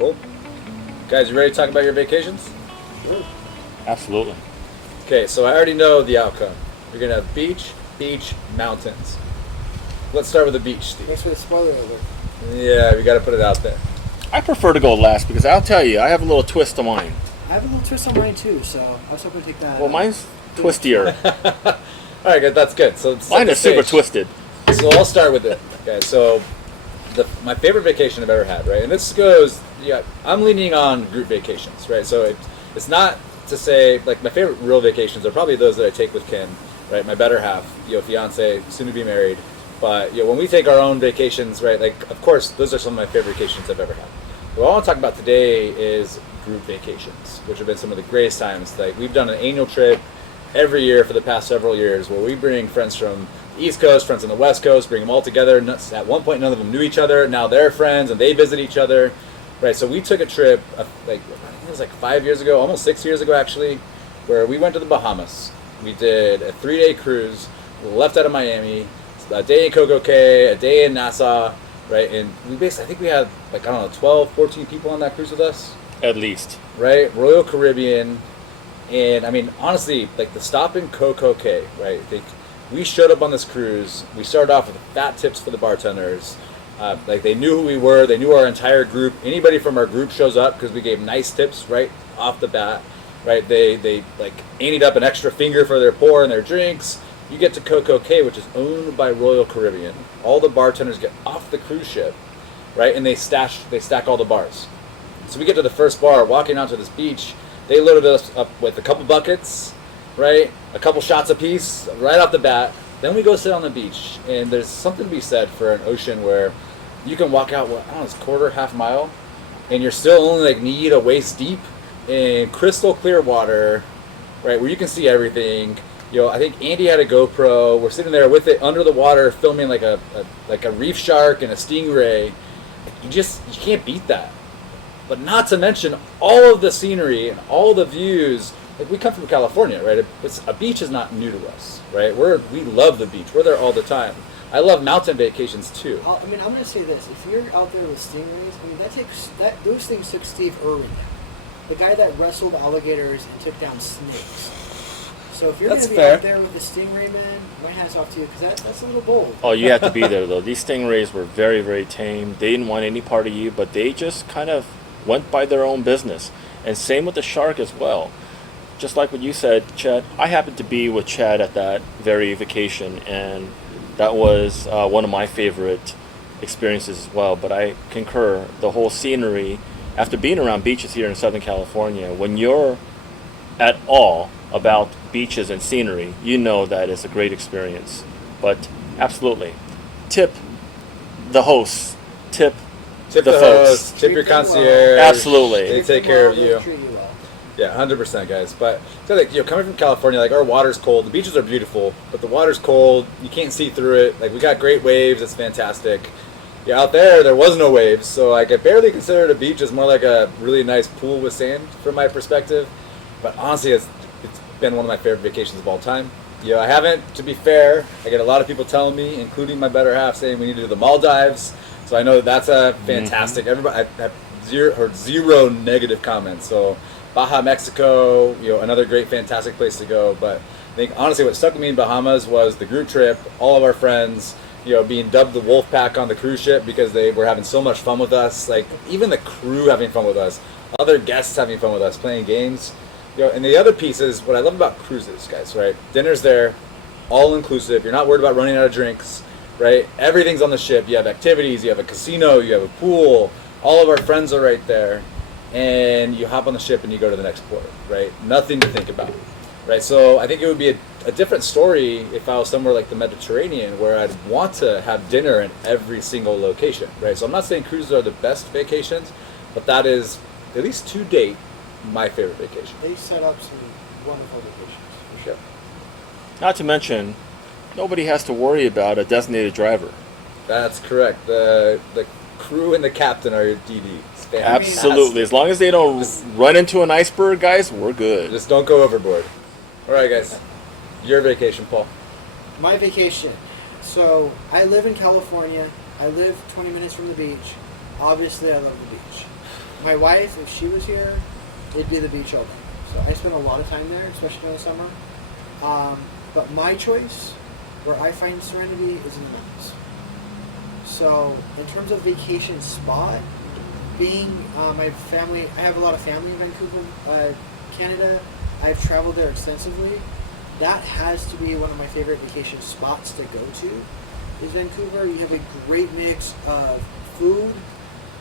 Cool. Guys, you ready to talk about your vacations? Sure. Absolutely. Okay, so I already know the outcome. You're going to have beach, mountains. Let's start with the beach, Steve. Thanks for the spoiler alert. Yeah, we got to put it out there. I prefer to go last because I'll tell you, I have a little twist to mine. I have a little twist on mine too, so I was hoping to take that. Well, mine's twistier. All right, good. That's good. So let's set Mine the is super stage. twisted. So I'll start with it. Okay, so my favorite vacation I've ever had, right? And this goes, yeah, I'm leaning on group vacations, right? So it's not to say, like, my favorite real vacations are probably those that I take with Kim, right? My better half, fiance, soon to be married. But, when we take our own vacations, right, like, of course, those are some of my favorite vacations I've ever had. What I want to talk about today is group vacations, which have been some of the greatest times. Like, we've done an annual trip every year for the past several years where we bring friends from the East Coast, friends on the West Coast, bring them all together. At one point, none of them knew each other. Now they're friends and they visit each other, right? So we took a trip, I think it was like 5 years ago, almost 6 years ago actually, where we went to the Bahamas. We did a 3-day cruise, left out of Miami, a day in Coco Cay, a day in Nassau, right? And we basically, I think we had 12, 14 people on that cruise with us. At least. Right? Royal Caribbean. And I mean, honestly, like the stop in Coco Cay, right? We showed up on this cruise. We started off with fat tips for the bartenders. They knew who we were. They knew our entire group. Anybody from our group shows up because we gave nice tips right off the bat, right? They anteed up an extra finger for their pour and their drinks. You get to Coco Cay, which is owned by Royal Caribbean. All the bartenders get off the cruise ship, right? And they stack all the bars. So we get to the first bar, walking onto this beach. They loaded us up with a couple buckets, right? A couple shots apiece, right off the bat. Then we go sit on the beach, and there's something to be said for an ocean where you can walk out, it's quarter, half mile, and you're still only knee to waist deep in crystal clear water, right? Where you can see everything. I think Andy had a GoPro. We're sitting there with it under the water, filming like a reef shark and a stingray. You can't beat that. But not to mention all of the scenery and all the views. Like, we come from California, right? A beach is not new to us, right? We love the beach. We're there all the time. I love mountain vacations too. I'm going to say this: if you're out there with stingrays, those things took Steve Irwin, the guy that wrestled alligators and took down snakes. So if you're going to be out there with the stingray, man, my hat's off to you, because that's a little bold. Oh, you have to be there, though. These stingrays were very, very tame. They didn't want any part of you, but they just kind of went by their own business. And same with the shark as well. Just like what you said, Chad, I happened to be with Chad at that very vacation, and that was one of my favorite experiences as well. But I concur, the whole scenery, after being around beaches here in Southern California, when you're at all about beaches and scenery, you know that it's a great experience. But absolutely, tip the hosts, tip the folks, host, tip your concierge. Absolutely, they take care of you. Yeah, 100%, guys. But coming from California, our water's cold. The beaches are beautiful, but the water's cold. You can't see through it. We got great waves. It's fantastic. Yeah, out there was no waves, so I barely consider it a beach. It's more like a really nice pool with sand from my perspective. But honestly, it's been one of my favorite vacations of all time. I haven't, to be fair, I get a lot of people telling me, including my better half, saying we need to do the Maldives. So I know that's a fantastic. Everybody, I've heard zero negative comments. So Baja, Mexico, another great, fantastic place to go. But I think honestly, what stuck with me in Bahamas was the group trip, all of our friends, being dubbed the Wolf Pack on the cruise ship because they were having so much fun with us. Even the crew having fun with us, other guests having fun with us, playing games. And the other piece is what I love about cruises, guys, right? Dinner's there, all inclusive. You're not worried about running out of drinks, right? Everything's on the ship. You have activities, you have a casino, you have a pool. All of our friends are right there. And you hop on the ship and you go to the next port, right? Nothing to think about, right? So I think it would be a different story if I was somewhere like the Mediterranean where I'd want to have dinner in every single location, right? So I'm not saying cruises are the best vacations, but that is, at least to date, my favorite vacation. They set up some wonderful vacations, for sure. Not to mention, nobody has to worry about a designated driver. That's correct. The crew and the captain are your DD. Absolutely. As long as they don't run into an iceberg, guys, we're good. Just don't go overboard. All right, guys. Your vacation, Paul. My vacation. So I live in California. I live 20 minutes from the beach. Obviously, I love the beach. my wife, if she was here, it'd be the beach all day. So I spend a lot of time there, especially during the summer. But my choice, where I find serenity, is in the mountains. So in terms of vacation spot, being my family, I have a lot of family in Vancouver, Canada. I've traveled there extensively. That has to be one of my favorite vacation spots to go to, is Vancouver. You have a great mix of food,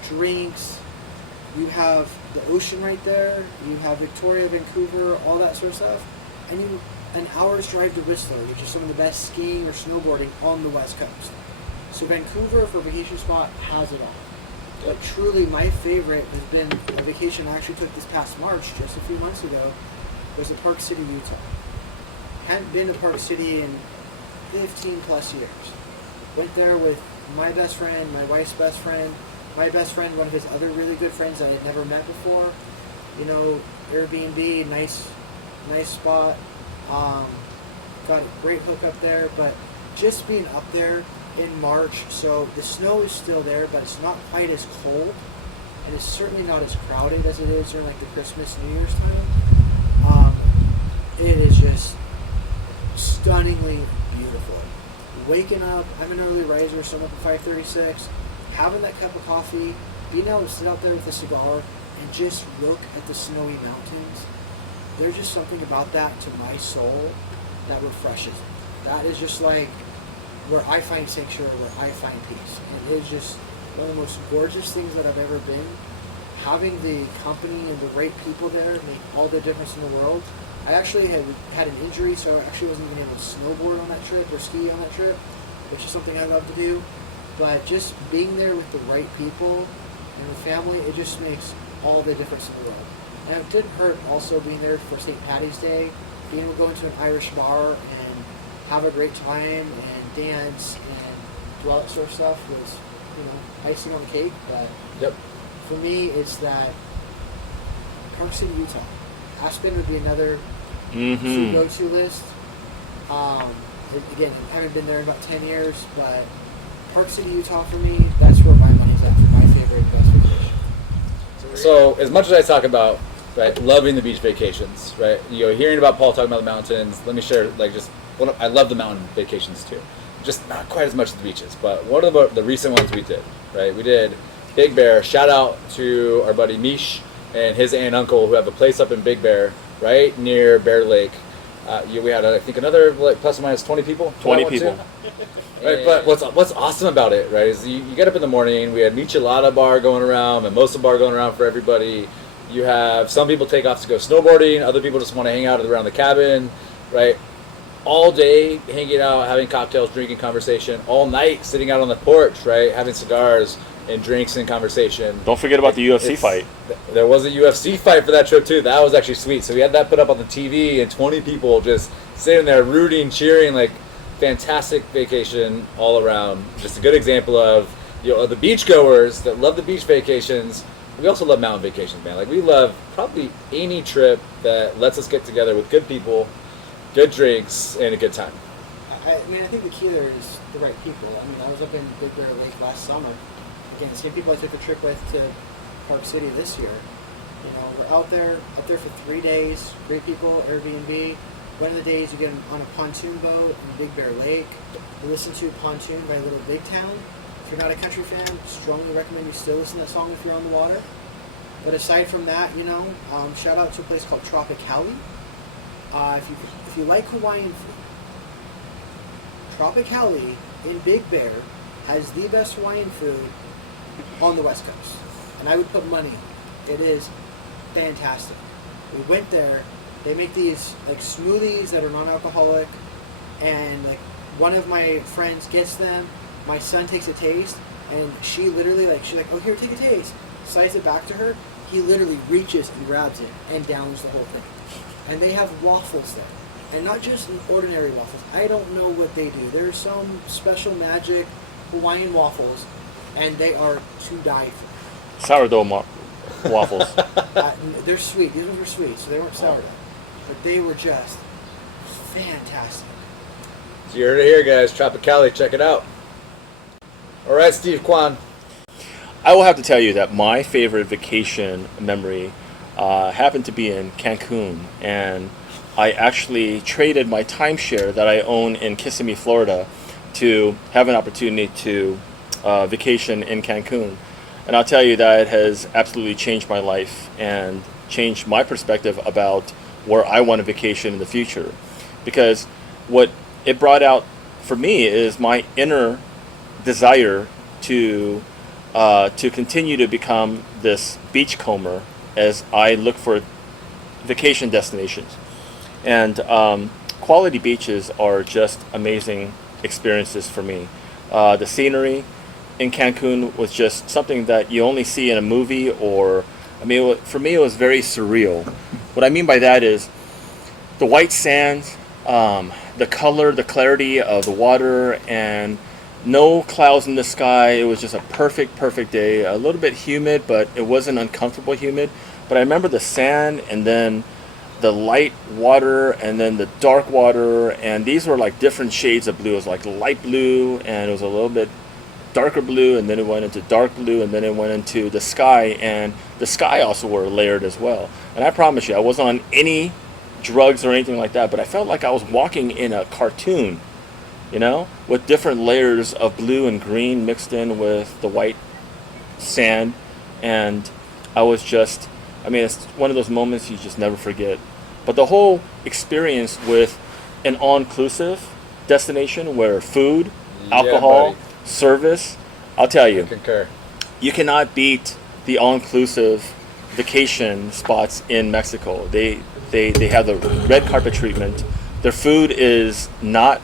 drinks, you have the ocean right there, you have Victoria, Vancouver, all that sort of stuff, and an hour's drive to Whistler, which is some of the best skiing or snowboarding on the West Coast. So Vancouver, for a vacation spot, has it all. But truly, my favorite has been a vacation I actually took this past March, just a few months ago, was to Park City, Utah. Hadn't been to Park City in 15 plus years. Went there with my best friend, my wife's best friend, my best friend, one of his other really good friends that I had never met before. You know, Airbnb, nice spot. Got a great hookup there, but just being up there in March, so the snow is still there, but it's not quite as cold, and it's certainly not as crowded as it is during like the Christmas, New Year's time. It is just stunningly beautiful. Waking up, I'm an early riser, so I'm up at 5:36, having that cup of coffee, being able to sit out there with a cigar and just look at the snowy mountains. There's just something about that to my soul that refreshes me. That is just like where I find sanctuary, where I find peace. And it is just one of the most gorgeous things that I've ever been. Having the company and the right people there make all the difference in the world. I actually had an injury, so I actually wasn't even able to snowboard on that trip or ski on that trip, which is something I love to do. But just being there with the right people and the family, it just makes all the difference in the world. And it didn't hurt also being there for St. Paddy's Day, being able to go into an Irish bar and have a great time and dance and do all that sort of stuff was, you know, icing on the cake. But yep. For me, it's that Park City, Utah. Aspen would be another go-to list. Again, I haven't been there in about 10 years, but Park City, Utah for me, that's where my money's at for my favorite and best vacation. So as much as I talk about, right, loving the beach vacations, right, you know, hearing about Paul talking about the mountains, let me share, like, just I love the mountain vacations too. Just not quite as much as the beaches, but one of the recent ones we did, right, we did Big Bear. Shout out to our buddy Mish and his aunt and uncle who have a place up in Big Bear, right near Bear Lake. We had, I think, another like plus or minus 20 people. 20 people. Right, but what's awesome about it, right, is you get up in the morning. We had Michelada bar going around, Mimosa bar going around for everybody. You have some people take off to go snowboarding. Other people just want to hang out around the cabin, right? All day hanging out, having cocktails, drinking, conversation. All night sitting out on the porch, right, having cigars and drinks and conversation. Don't forget about the UFC fight. There was a UFC fight for that trip too. That was actually sweet. So we had that put up on the TV, and 20 people just sitting there rooting, cheering, like fantastic vacation all around. Just a good example of, you know, the beachgoers that love the beach vacations. We also love mountain vacations, man. Like, we love probably any trip that lets us get together with good people, good drinks, and a good time. I mean, I think the key there is the right people. I mean, I was up in Big Bear Lake last summer. Again, the same people I took a trip with to Park City this year. You know, we're out there for 3 days. Great people, Airbnb. One of the days you get on a pontoon boat in Big Bear Lake. You listen to Pontoon by Little Big Town. If you're not a country fan, strongly recommend you still listen to that song if you're on the water. But aside from that, you know, shout out to a place called Tropicali. If you like Hawaiian food, Tropicali in Big Bear has the best Hawaiian food on the West Coast. And I would put money on it. It is fantastic. We went there. They make these like smoothies that are non-alcoholic, and like one of my friends gets them. My son takes a taste, and she literally she's like, "Oh, here, take a taste." Slides it back to her. He literally reaches and grabs it and downs the whole thing. And they have waffles there, and not just ordinary waffles. I don't know what they do. There's some special magic Hawaiian waffles, and they are to die for. Sourdough waffles. They're sweet. These ones were sweet, so they weren't sourdough. But they were just fantastic. So you heard it here, guys. Tropicali, check it out. All right, Steve Kwan. I will have to tell you that my favorite vacation memory happened to be in Cancun, and I actually traded my timeshare that I own in Kissimmee, Florida, to have an opportunity to vacation in Cancun. And I'll tell you that it has absolutely changed my life and changed my perspective about where I want to vacation in the future. Because what it brought out for me is my inner desire to continue to become this beachcomber as I look for vacation destinations. And quality beaches are just amazing experiences for me. The scenery in Cancun was just something that you only see in a movie, or, I mean, for me it was very surreal. What I mean by that is the white sands, the color, the clarity of the water, and no clouds in the sky. It was just a perfect day. A little bit humid, but it wasn't uncomfortable humid. But I remember the sand, and then the light water, and then the dark water, and these were like different shades of blue. It was like light blue, and it was a little bit darker blue, and then it went into dark blue, and then it went into the sky, and the sky also were layered as well. And I promise you, I wasn't on any drugs or anything like that, but I felt like I was walking in a cartoon, you know, with different layers of blue and green mixed in with the white sand. And I was just, I mean, it's one of those moments you just never forget. But the whole experience with an all-inclusive destination where food, alcohol, service, I'll tell you, I concur. You cannot beat the all-inclusive vacation spots in Mexico. They have the red carpet treatment. Their food is not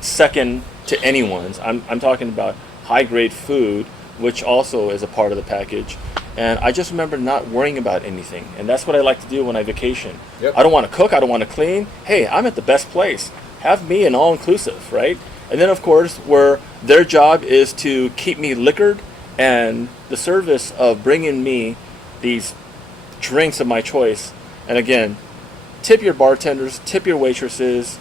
second to anyone's. I'm talking about high-grade food, which also is a part of the package. And I just remember not worrying about anything. And that's what I like to do when I vacation. Yep. I don't want to cook. I don't want to clean. Hey, I'm at the best place. Have me an all-inclusive, right? And then, of course, where their job is to keep me liquored, and the service of bringing me these drinks of my choice. And again, tip your bartenders, tip your waitresses,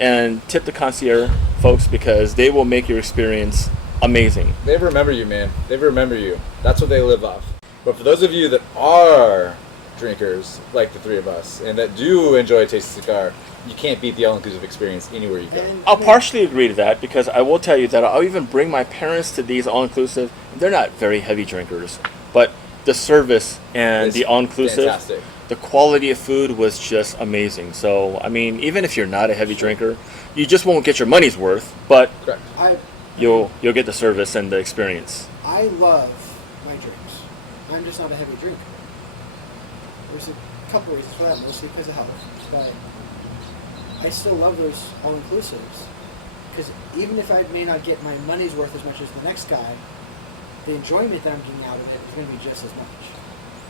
and tip the concierge folks, because they will make your experience amazing. They remember you, man. They remember you. That's what they live off. But for those of you that are drinkers, like the three of us, and that do enjoy a tasty cigar, you can't beat the all-inclusive experience anywhere you go. I'll partially agree to that, because I will tell you that I'll even bring my parents to these all-inclusive. They're not very heavy drinkers, but the service and It's the all-inclusive, fantastic. the quality of food was just amazing. So, I mean, even if you're not a heavy drinker, you just won't get your money's worth, but Correct. you'll get the service and the experience. I love my drinks. I'm just not a heavy drinker. There's a couple reasons for that, mostly because of health. But I still love those all-inclusives, because even if I may not get my money's worth as much as the next guy, the enjoyment that I'm getting out of it is going to be just as much.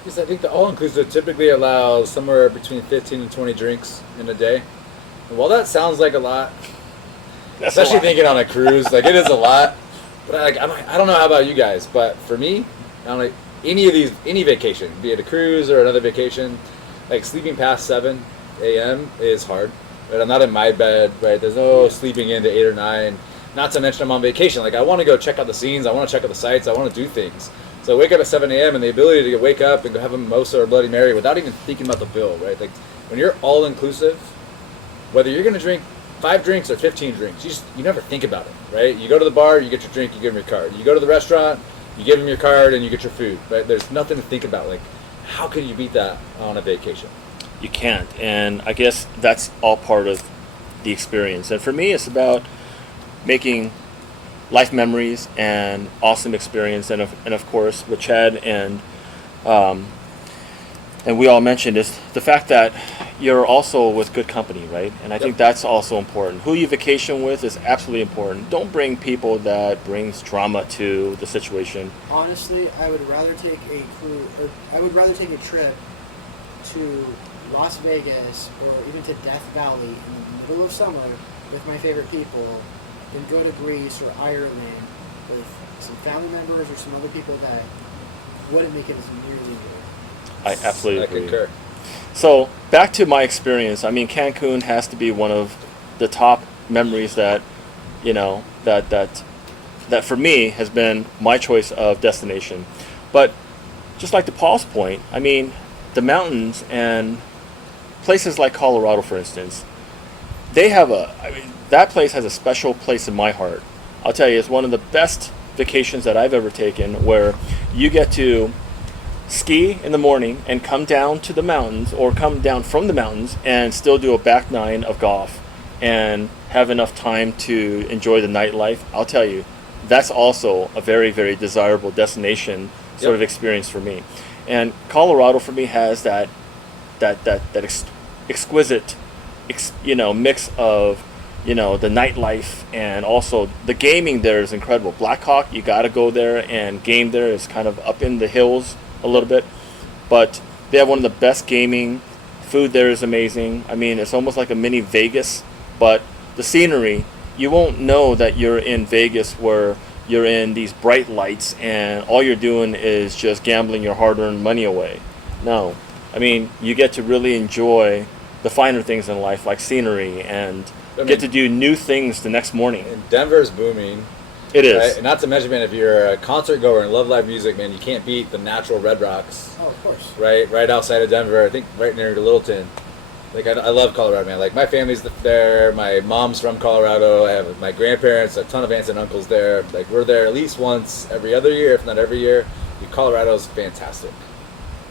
Yes, I think the all-inclusive typically allows somewhere between 15 and 20 drinks in a day. And while that sounds like a lot, That's especially a lot. thinking on a cruise, like it is a lot. But I don't know how about you guys, but for me, I don't like any vacation, be it a cruise or another vacation, like sleeping past 7 a.m. is hard. Right? I'm not in my bed, right? There's no sleeping into 8 or 9. Not to mention I'm on vacation. Like I want to go check out the scenes. I want to check out the sights. I want to do things. So I wake up at 7 a.m. and the ability to wake up and go have a mimosa or Bloody Mary without even thinking about the bill, right? Like when you're all inclusive, whether you're going to drink 5 drinks or 15 drinks, you never think about it, right? You go to the bar, you get your drink, you give them your card. You go to the restaurant, you give them your card, and you get your food, right? There's nothing to think about. Like, how can you beat that on a vacation? You can't, and I guess that's all part of the experience. And for me, it's about making life memories and awesome experience. And of course, what Chad and we all mentioned is the fact that you're also with good company, right? And I think that's also important. Who you vacation with is absolutely important. Don't bring people that brings drama to the situation. Honestly, I would rather take a trip to Las Vegas or even to Death Valley in the middle of summer with my favorite people than go to Greece or Ireland with some family members or some other people that wouldn't make it as nearly good. I absolutely agree. concur. So back to my experience. I mean, Cancun has to be one of the top memories that, you know, that that for me has been my choice of destination. But just like to Paul's point, I mean, the mountains and places like Colorado, for instance, that place has a special place in my heart. I'll tell you, it's one of the best vacations that I've ever taken, where you get to ski in the morning and come down to the mountains, or come down from the mountains and still do a back nine of golf and have enough time to enjoy the nightlife. I'll tell you, that's also a very, very desirable destination sort of experience for me. And Colorado for me has that exquisite, mix of, the nightlife, and also the gaming there is incredible. Blackhawk, you got to go there and game there. It's kind of up in the hills a little bit, but they have one of the best gaming. Food there is amazing. I mean, it's almost like a mini Vegas, but the scenery, you won't know that you're in Vegas, where you're in these bright lights and all you're doing is just gambling your hard-earned money away. No, I mean, you get to really enjoy the finer things in life, like scenery, and get to do new things the next morning. And Denver's booming. It is. Right? And not to mention, man, if you're a concert goer and love live music, man, you can't beat the natural Red Rocks. Oh, of course. Right outside of Denver, I think right near Littleton. Like, I love Colorado, man. Like, my family's there. My mom's from Colorado. I have my grandparents, a ton of aunts and uncles there. Like, we're there at least once every other year, if not every year. Colorado's fantastic.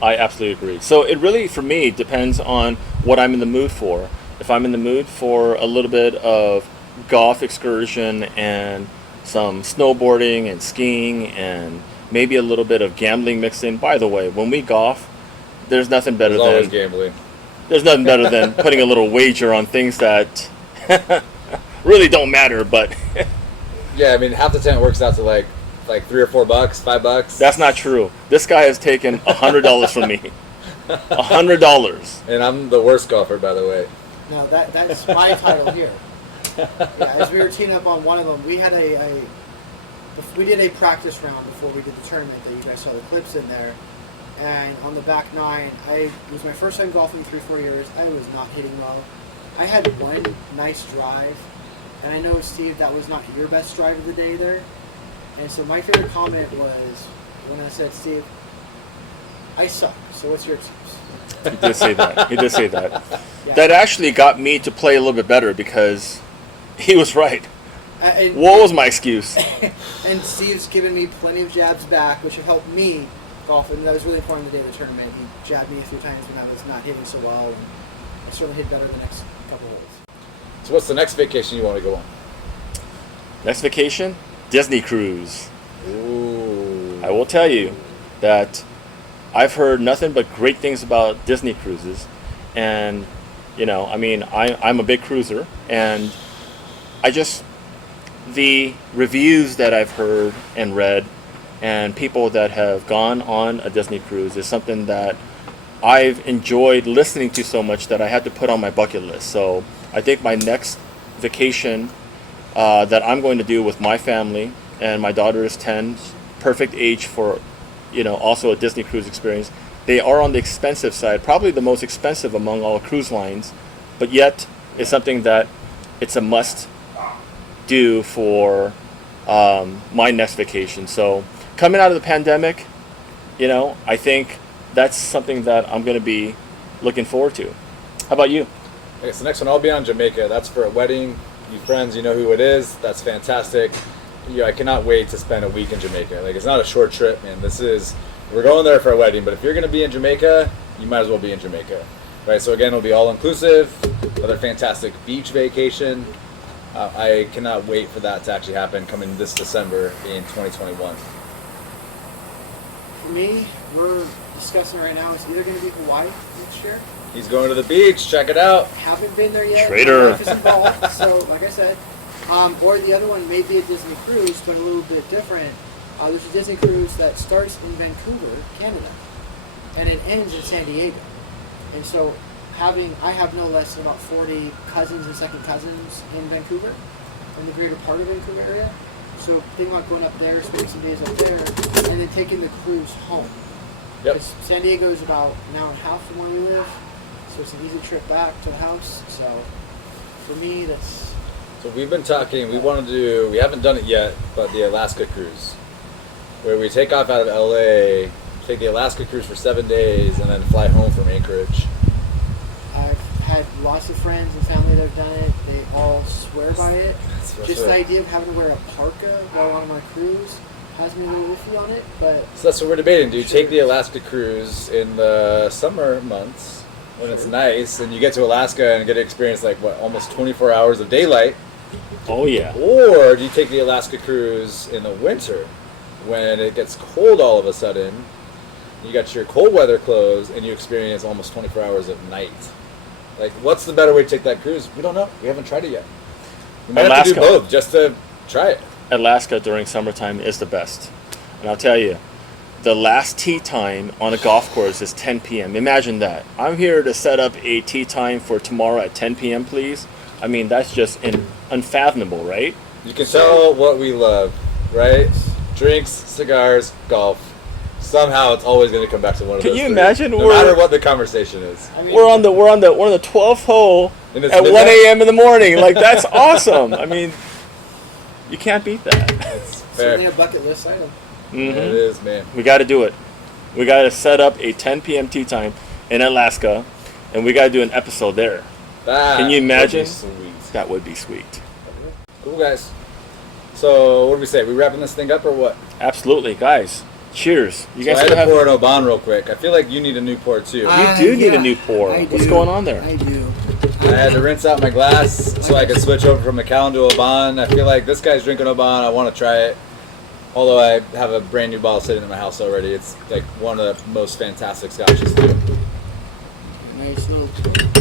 I absolutely agree. So it really, for me, depends on what I'm in the mood for. If I'm in the mood for a little bit of golf excursion and some snowboarding and skiing and maybe a little bit of gambling mixed in. By the way, when we golf, there's nothing better There's always gambling. There's nothing better than putting a little wager on things that really don't matter, but yeah, I mean, half the time it works out to like $3 or $4, $5. That's not true. This guy has taken $100 from me. $100. And I'm the worst golfer, by the way. No, that's my title here. Yeah, as we were teeing up on one of them, we did a practice round before we did the tournament that you guys saw the clips in there. And on the back nine, it was my first time golfing in 3-4 years. I was not hitting well. I had one nice drive, and I know, Steve, that was not your best drive of the day there. And so my favorite comment was when I said, Steve, I suck, so what's your excuse? He did say that. He did say that. Yeah. That actually got me to play a little bit better, because he was right. What was my excuse? And Steve's given me plenty of jabs back, which have helped me golf, and that was really important the day of the tournament. He jabbed me a few times when I was not hitting so well, and I certainly hit better the next couple holes. So what's the next vacation you want to go on? Next vacation? Disney cruise. Ooh. I will tell you that I've heard nothing but great things about Disney cruises, and I'm a big cruiser, and the reviews that I've heard and read and people that have gone on a Disney cruise is something that I've enjoyed listening to so much that I had to put on my bucket list. So I think my next vacation that I'm going to do with my family, and my daughter is 10, perfect age for, also a Disney cruise experience. They are on the expensive side, probably the most expensive among all cruise lines, but yet it's something that it's a must do for my next vacation. So coming out of the pandemic, I think that's something that I'm going to be looking forward to. How about you? Okay, so next one, I'll be on Jamaica. That's for a wedding. You friends, you know who it is. That's fantastic. I cannot wait to spend a week in Jamaica. Like, it's not a short trip, man. We're going there for a wedding, but if you're going to be in Jamaica, you might as well be in Jamaica. Right, so again, it'll be all inclusive, another fantastic beach vacation. I cannot wait for that to actually happen coming this December in 2021. For me, we're discussing right now, it's either going to be Hawaii next year. He's going to the beach. Check it out. Haven't been there yet. Traitor. Life is involved, so like I said. Or the other one may be a Disney cruise, but a little bit different. There's a Disney cruise that starts in Vancouver, Canada, and it ends in San Diego. And so I have no less than about 40 cousins and second cousins in Vancouver, in the greater part of Vancouver area. So thinking about going up there, spending some days up there, and then taking the cruise home. Yep. Because San Diego is about an hour and a half from where we live, so it's an easy trip back to the house. So for me, So we've been talking, we haven't done it yet, but the Alaska cruise, where we take off out of LA, take the Alaska cruise for 7 days, and then fly home from Anchorage. I've had lots of friends and family that have done it. They all swear by it. Just the idea of having to wear a parka while on my cruise has me a little iffy on it, but... So that's what we're debating. Do you take the Alaska cruise in the summer months when it's nice, and you get to Alaska and get to experience almost 24 hours of daylight? Oh yeah. Or do you take the Alaska cruise in the winter when it gets cold all of a sudden? You got your cold weather clothes and you experience almost 24 hours of night. What's the better way to take that cruise? We don't know. We haven't tried it yet. We might have to do both just to try it. Alaska during summertime is the best. And I'll tell you, the last tee time on a golf course is 10 p.m. Imagine that. I'm here to set up a tee time for tomorrow at 10 p.m., please. I mean, that's just unfathomable, right? You can tell what we love, right? Drinks, cigars, golf. Somehow it's always going to come back to one of those. Can you three, imagine? No matter what the conversation is. I mean, we're on the 12th hole at 1 a.m. in the morning. That's awesome. I mean, you can't beat that. It's certainly a bucket list item. Mm-hmm. It is, man. We got to do it. We got to set up a 10 p.m. tee time in Alaska, and we got to do an episode there. Can you imagine? That would be sweet. Cool, guys. So, what do we say? We wrapping this thing up or what? Absolutely, guys. Cheers. You guys I had to pour an Oban real quick. I feel like you need a new pour too. You do need a new pour. What's going on there? I do. I had to rinse out my glass so I could switch over from Macallan to Oban. I feel like this guy's drinking Oban. I want to try it. Although I have a brand new bottle sitting in my house already. It's one of the most fantastic scotches too. Nice little...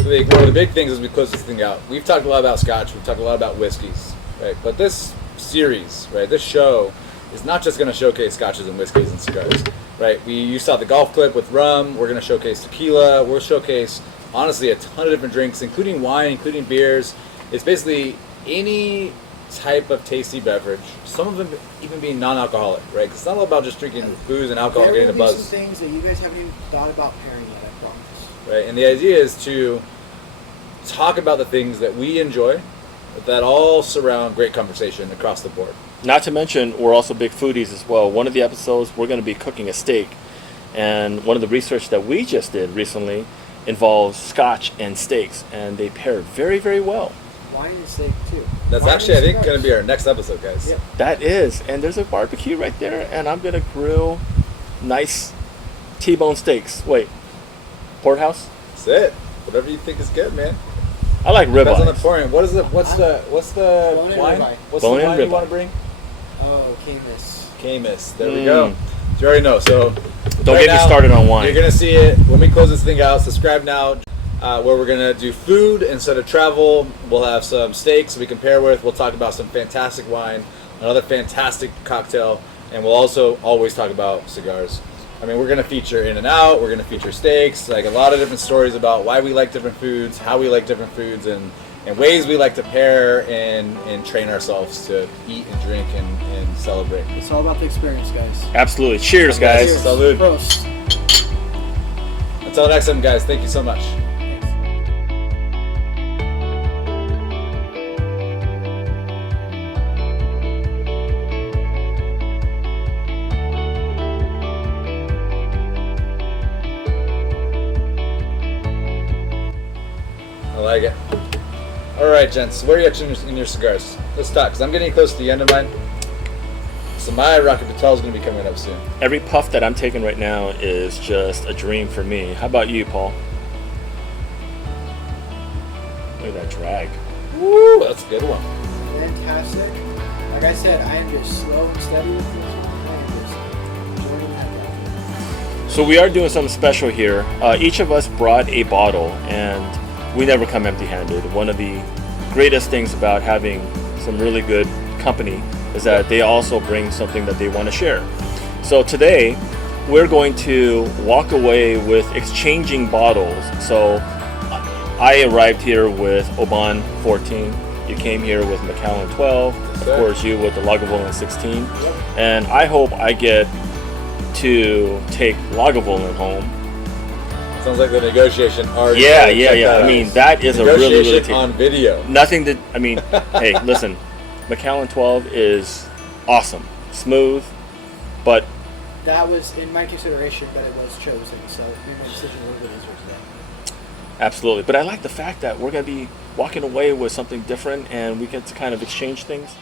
One of the big things as we close this thing out, we've talked a lot about scotch, we've talked a lot about whiskeys, right? But this series, right, this show is not just going to showcase scotches and whiskeys and cigars, right? You saw the golf clip with rum. We're going to showcase tequila. We'll showcase, honestly, a ton of different drinks, including wine, including beers. It's basically any type of tasty beverage, some of them even being non-alcoholic, right? 'Cause it's not all about just drinking booze and alcohol and getting a buzz. There will be some things that you guys haven't even thought about pairing yet, I promise. Right, and the idea is to talk about the things that we enjoy that all surround great conversation across the board. Not to mention, we're also big foodies as well. One of the episodes, we're going to be cooking a steak. And one of the research that we just did recently involves scotch and steaks. And they pair very, very well. Wine and steak, too. That's Wine actually, I think, cigars. going to be our next episode, guys. Yep. That is. And there's a barbecue right there. And I'm going to grill nice T-bone steaks. Wait, porterhouse? That's it. Whatever you think is good, man. I like ribeye. Depends on the pouring. What's the Bone in wine? ribeye. What's the Bone in wine you ribeye. want to bring? Oh, Camus. Camus. There we go. You already know. So Don't right get me now, started on wine. You're gonna see it when we close this thing out. Subscribe now, where we're gonna do food instead of travel. We'll have some steaks we can pair with. We'll talk about some fantastic wine, another fantastic cocktail, and we'll also always talk about cigars. I mean, we're gonna feature In and Out. We're gonna feature steaks, like a lot of different stories about why we like different foods, how we like different foods, and ways we like to pair and train ourselves to eat and drink and celebrate. It's all about the experience, guys. Absolutely. Cheers, guys. Cheers. Salud. Prost. Until next time, guys, thank you so much. I like it. All right, gents, where are you at in your cigars? Let's talk, because I'm getting close to the end of mine. So my Rocket Patel is going to be coming up soon. Every puff that I'm taking right now is just a dream for me. How about you, Paul? Look at that drag. Woo, that's a good one. Fantastic. Like I said, I am just slow and steady with this one. I am just enjoying that ride. So we are doing something special here. Each of us brought a bottle, and we never come empty-handed. One of the greatest things about having some really good company is that they also bring something that they want to share. So today, we're going to walk away with exchanging bottles. So I arrived here with Oban 14. You came here with Macallan 12. Of course, you with the Lagavulin 16. And I hope I get to take Lagavulin home Sounds like the negotiation already. Yeah. I mean, that is a really, really on video. Nothing to. I mean, hey, listen, Macallan 12 is awesome, smooth, but that was in my consideration that it was chosen, so it made my decision a little bit easier today. Absolutely, but I like the fact that we're going to be walking away with something different, and we get to kind of exchange things.